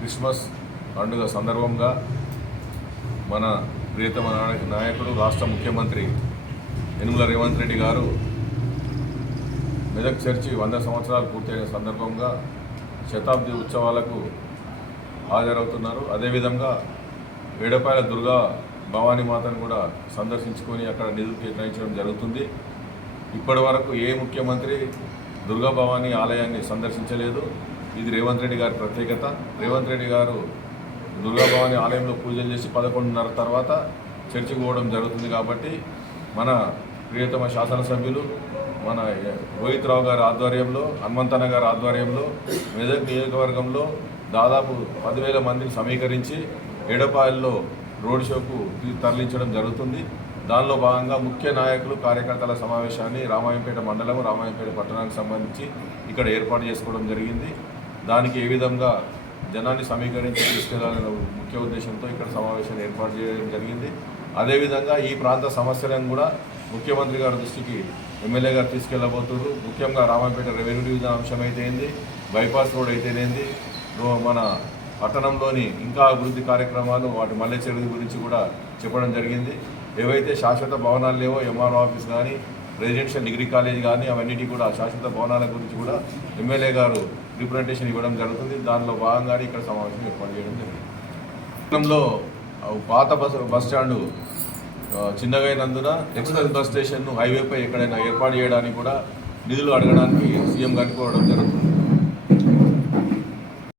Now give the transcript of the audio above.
Christmas పండుగ సందర్భంగా మన ప్రియతమ నాయకుడు రాష్ట్ర ముఖ్యమంత్రి యనుమల రేవంత్ రెడ్డి గారు మెదక్ చర్చి వంద సంవత్సరాలు పూర్తయిన సందర్భంగా శతాబ్ది ఉత్సవాలకు హాజరవుతున్నారు. అదేవిధంగా వేడపాయల దుర్గా భవానీ మాతను కూడా సందర్శించుకొని అక్కడ నిధులు కేటాయించడం జరుగుతుంది. ఇప్పటి వరకు ఏ ముఖ్యమంత్రి దుర్గా భవానీ ఆలయాన్ని సందర్శించలేదు. ఇది రేవంత్ రెడ్డి గారి ప్రత్యేకత. రేవంత్ రెడ్డి గారు దుర్గా భవానీ ఆలయంలో పూజలు చేసి పదకొండున్నర తర్వాత చర్చికి పోవడం జరుగుతుంది కాబట్టి మన ప్రియతమ శాసనసభ్యులు మన రోహిత్ రావు గారి ఆధ్వర్యంలో హనుమంతన్న గారి ఆధ్వర్యంలో మెదక్ నియోజకవర్గంలో దాదాపు పదివేల మందిని సమీకరించి ఎడపాయల్లో రోడ్ షోకు తరలించడం జరుగుతుంది. దానిలో భాగంగా ముఖ్య నాయకులు కార్యకర్తల సమావేశాన్ని రామాయంపేట మండలం రామాయంపేట పట్టణానికి సంబంధించి ఇక్కడ ఏర్పాటు చేసుకోవడం జరిగింది. దానికి ఏ విధంగా జనాన్ని సమీకరించి తీసుకెళ్ళాలనే ముఖ్య ఉద్దేశంతో ఇక్కడ సమావేశాన్ని ఏర్పాటు చేయడం జరిగింది. అదేవిధంగా ఈ ప్రాంత సమస్యలను కూడా ముఖ్యమంత్రి గారి దృష్టికి ఎమ్మెల్యే గారు తీసుకెళ్ళబోతున్నారు ముఖ్యంగా రామాయపేట రెవెన్యూ డివిజన్ అంశం అయితేంది బైపాస్ రోడ్ అయితేనేది మన పట్టణంలోని ఇంకా అభివృద్ధి కార్యక్రమాలు వాటి మల్లె చెరువు గురించి కూడా చెప్పడం జరిగింది. ఏవైతే శాశ్వత భవనాలు లేవో ఎంఆర్ఓ ఆఫీస్ కానీ రెసిడెన్షియల్ డిగ్రీ కాలేజ్ కానీ అవన్నిటి కూడా శాశ్వత భవనాల గురించి కూడా ఎమ్మెల్యే గారు రిప్రజెంటేషన్ ఇవ్వడం జరుగుతుంది. దానిలో భాగంగానే ఇక్కడ సమావేశం ఏర్పాటు చేయడం జరిగింది. పట్టణంలో పాత బస్ బస్ స్టాండ్ చిన్నగైనందున ఎక్స్ప్రెస్ బస్ స్టేషన్ను హైవేపై ఎక్కడైనా ఏర్పాటు చేయడానికి కూడా నిధులు అడగడానికి సీఎం గారికి కోరడం జరుగుతుంది.